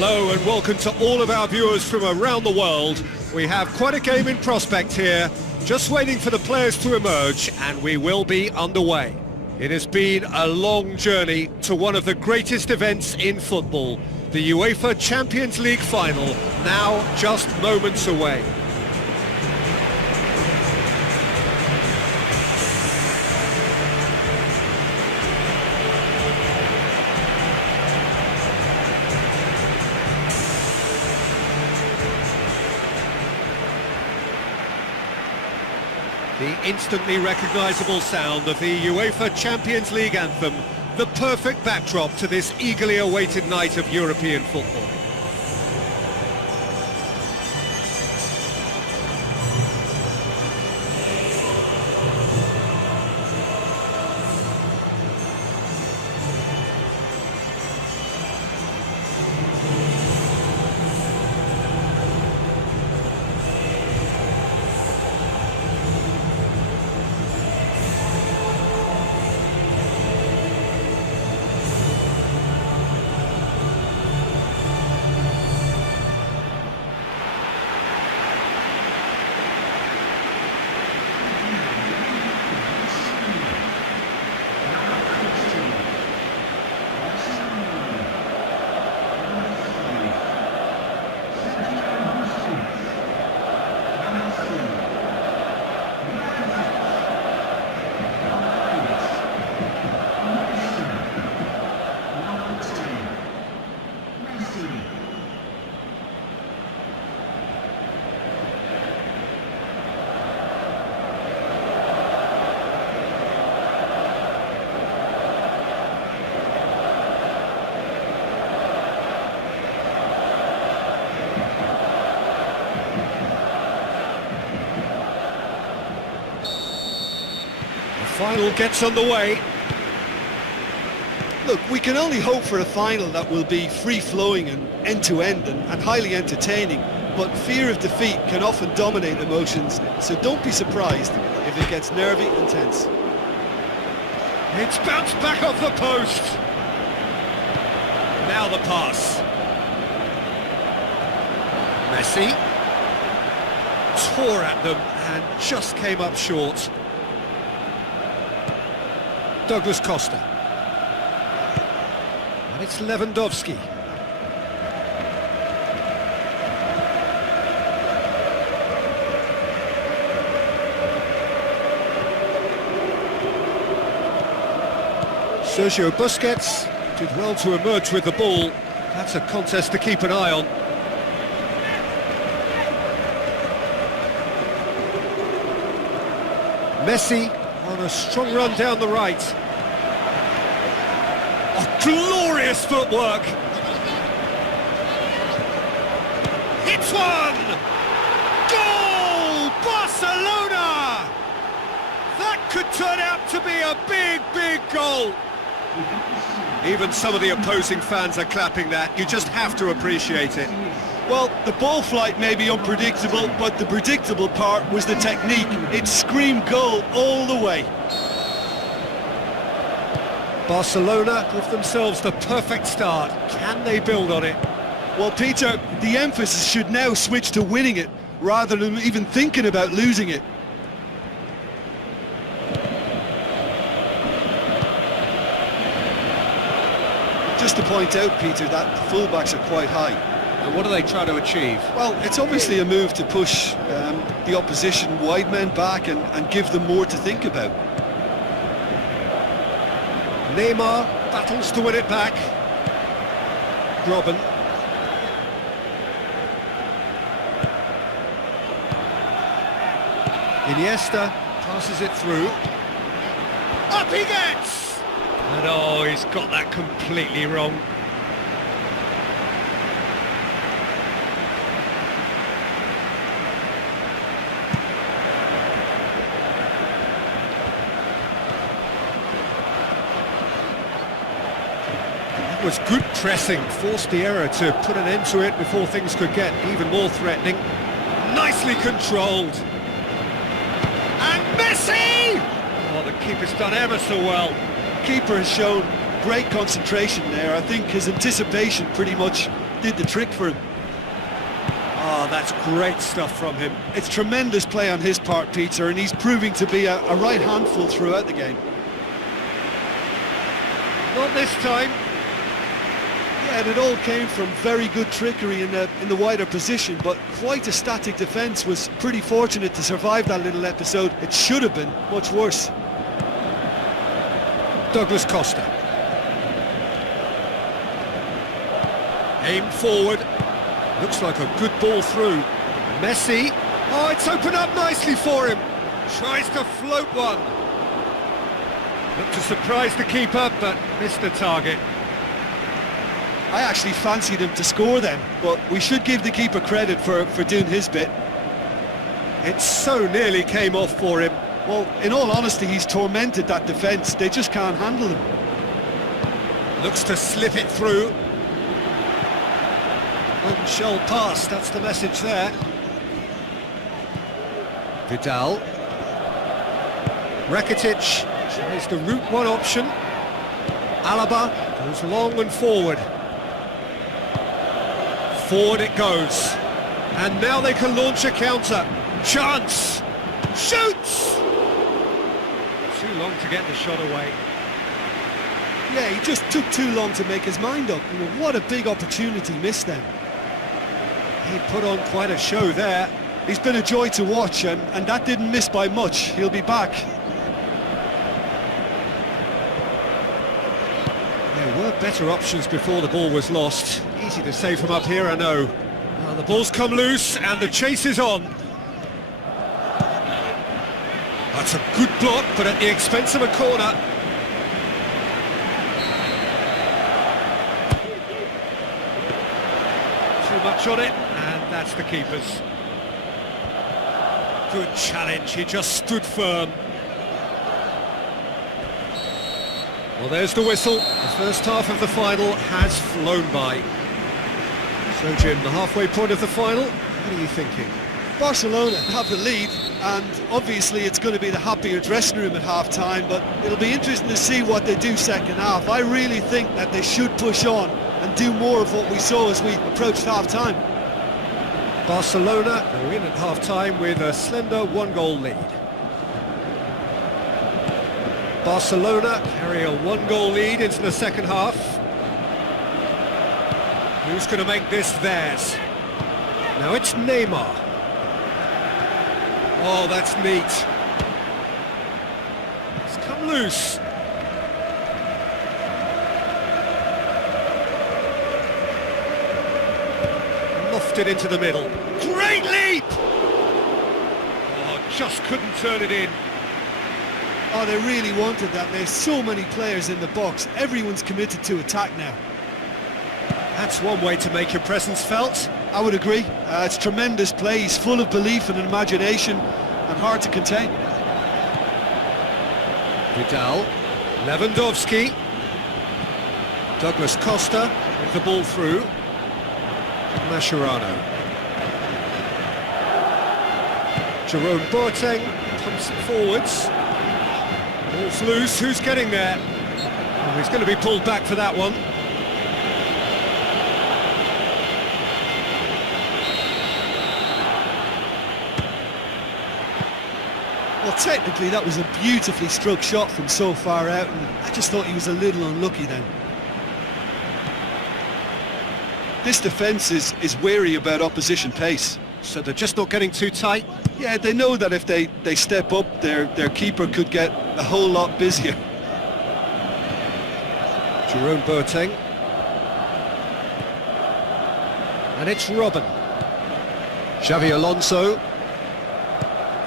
Hello and welcome to all of our viewers from around the world. We have quite a game in prospect here, just waiting for the players to emerge, and we will be underway. It has been a long journey to one of the greatest events in football, the UEFA Champions League final, now just moments away. The instantly recognisable sound of the UEFA Champions League anthem, the perfect backdrop to this eagerly awaited night of European football. Final gets underway. Look, we can only hope for a final that will be free-flowing and end-to-end and highly entertaining, but fear of defeat can often dominate emotions, so don't be surprised if it gets nervy and tense. It's bounced back off the post. Now the pass. Messi tore at them and just came up short. Douglas Costa. And it's Lewandowski. Sergio Busquets did well to emerge with the ball. That's a contest to keep an eye on. Messi on a strong run down the right. Oh, glorious footwork! It's one! Goal! Barcelona! That could turn out to be a big, big goal. Even some of the opposing fans are clapping that. You just have to appreciate it. Well, the ball flight may be unpredictable, but the predictable part was the technique. It screamed goal all the way. Barcelona give themselves the perfect start. Can they build on it? Well, Peter, the emphasis should now switch to winning it, rather than even thinking about losing it. Just to point out, Peter, that the fullbacks are quite high. And what are they trying to achieve? Well, it's obviously a move to push the opposition wide men back and give them more to think about. Neymar battles to win it back. Robin. Iniesta passes it through. Up he gets! And oh, he's got that completely wrong. It was good pressing, forced the error to put an end to it before things could get even more threatening. Nicely controlled. And Messi! Oh, the keeper's done ever so well. Keeper has shown great concentration there. I think his anticipation pretty much did the trick for him. Oh, that's great stuff from him. It's tremendous play on his part, Peter, and he's proving to be a right handful throughout the game. Not this time. Yeah, and it all came from very good trickery in the wider position, but quite a static defence. Was pretty fortunate to survive that little episode. It should have been much worse. Douglas Costa. Aim forward. Looks like a good ball through. Messi. Oh, it's opened up nicely for him. Tries to float one. Looked to surprise the keeper, but missed the target. I actually fancied him to score then, but we should give the keeper credit for doing his bit. It so nearly came off for him. Well, in all honesty, he's tormented that defence. They just can't handle him. Looks to slip it through. Shall pass, that's the message there. Vidal. Rakitic tries the route one option. Alaba goes long and forward. Forward it goes. And now they can launch a counter. Chance! Shoots! Too long to get the shot away. Yeah, he just took too long to make his mind up. What a big opportunity missed then. He put on quite a show there. He's been a joy to watch, and that didn't miss by much. He'll be back. There were better options before the ball was lost. Easy to say from up here, I know. Well, the ball's come loose and the chase is on. That's a good block, but at the expense of a corner. Too much on it, and that's the keeper's. Good challenge, he just stood firm. Well, there's the whistle. The first half of the final has flown by. So, Jim, the halfway point of the final, what are you thinking? Barcelona have the lead, and obviously it's going to be the happier dressing room at half-time, but it'll be interesting to see what they do second half. I really think that they should push on and do more of what we saw as we approached half-time. Barcelona go in at half-time with a slender one-goal lead. Barcelona carry a one-goal lead into the second half. Who's going to make this theirs? Now it's Neymar. Oh, that's neat. It's come loose. Lofted into the middle. Great leap! Oh, just couldn't turn it in. Oh, they really wanted that. There's so many players in the box. Everyone's committed to attack now. That's one way to make your presence felt. I would agree. It's tremendous play. He's full of belief and imagination and hard to contain. Vidal, Lewandowski, Douglas Costa with the ball through. Mascherano. Jerome Boateng pumps it forwards. Ball's loose, who's getting there? Oh, he's going to be pulled back for that one. Well, technically that was a beautifully struck shot from so far out, and I just thought he was a little unlucky then. This defence is wary about opposition pace. So they're just not getting too tight? Yeah, they know that if they step up, their keeper could get a whole lot busier. Jerome Boateng. And it's Robben. Xavi Alonso.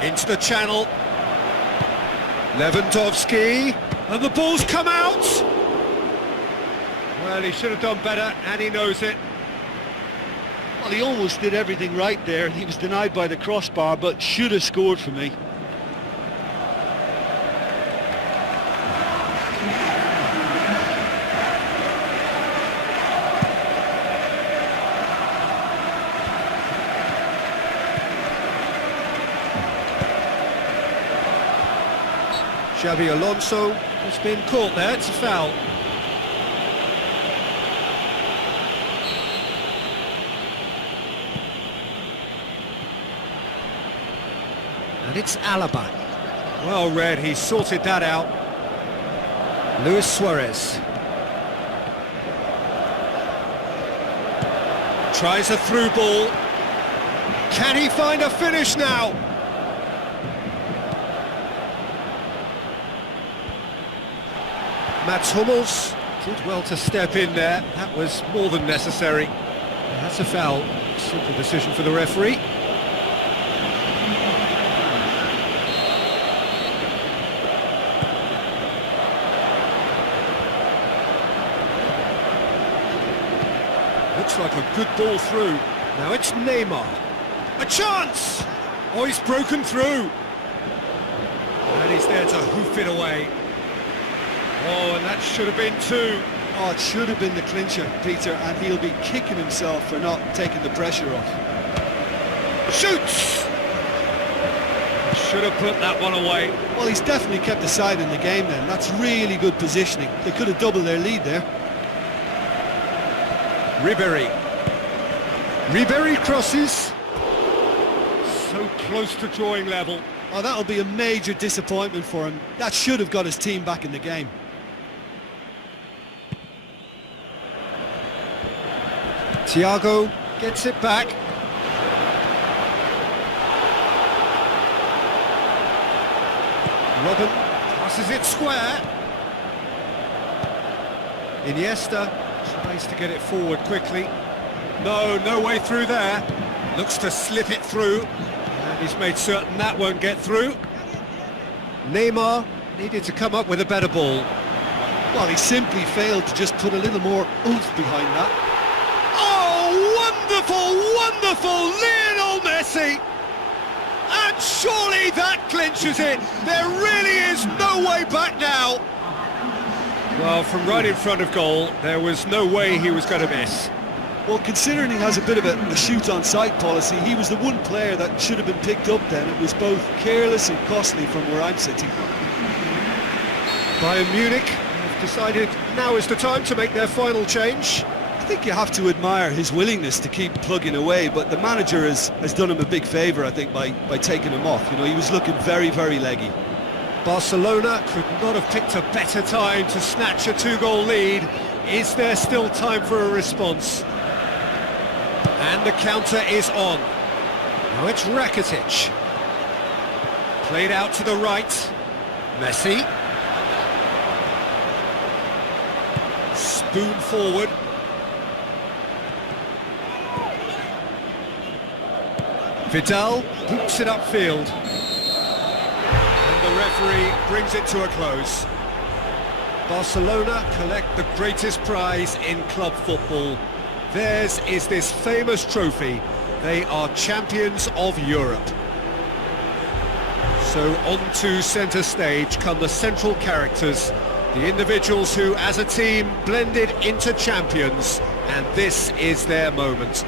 Into the channel. Lewandowski. And the ball's come out! Well, he should have done better, and he knows it. Well, he almost did everything right there. He was denied by the crossbar, but should have scored for me. Xavi Alonso has been caught there, it's a foul. And it's Alaba. Well read, he sorted that out. Luis Suarez. Tries a through ball. Can he find a finish now? Mats Hummels did well to step in there. That was more than necessary. That's a foul. Simple decision for the referee. Looks like a good ball through. Now it's Neymar. A chance! Oh, he's broken through. And he's there to hoof it away. Oh, and that should have been two. Oh, it should have been the clincher, Peter, and he'll be kicking himself for not taking the pressure off. Shoots! Should have put that one away. Well, he's definitely kept the side in the game then. That's really good positioning. They could have doubled their lead there. Ribéry crosses. So close to drawing level. Oh, that'll be a major disappointment for him. That should have got his team back in the game. Thiago gets it back. Robin passes it square. Iniesta tries to get it forward quickly. No way through there. Looks to slip it through. And he's made certain that won't get through. Neymar needed to come up with a better ball. Well, he simply failed to just put a little more oomph behind that. Oh, wonderful Lionel Messi! And surely that clinches it. There really is no way back now. Well, from right in front of goal, there was no way he was going to miss. Well, considering he has a bit of a shoot-on-sight policy, he was the one player that should have been picked up then. It was both careless and costly from where I'm sitting. Bayern Munich have decided now is the time to make their final change. I think you have to admire his willingness to keep plugging away, but the manager has done him a big favour, I think, by taking him off. You know, he was looking very leggy. Barcelona could not have picked a better time to snatch a two-goal lead. Is there still time for a response? And the counter is on. Now it's Rakitic. Played out to the right. Messi. Spoon forward. Vidal boots it upfield. And the referee brings it to a close. Barcelona collect the greatest prize in club football. Theirs is this famous trophy. They are champions of Europe. So on to centre stage come the central characters, the individuals who as a team blended into champions, and this is their moment.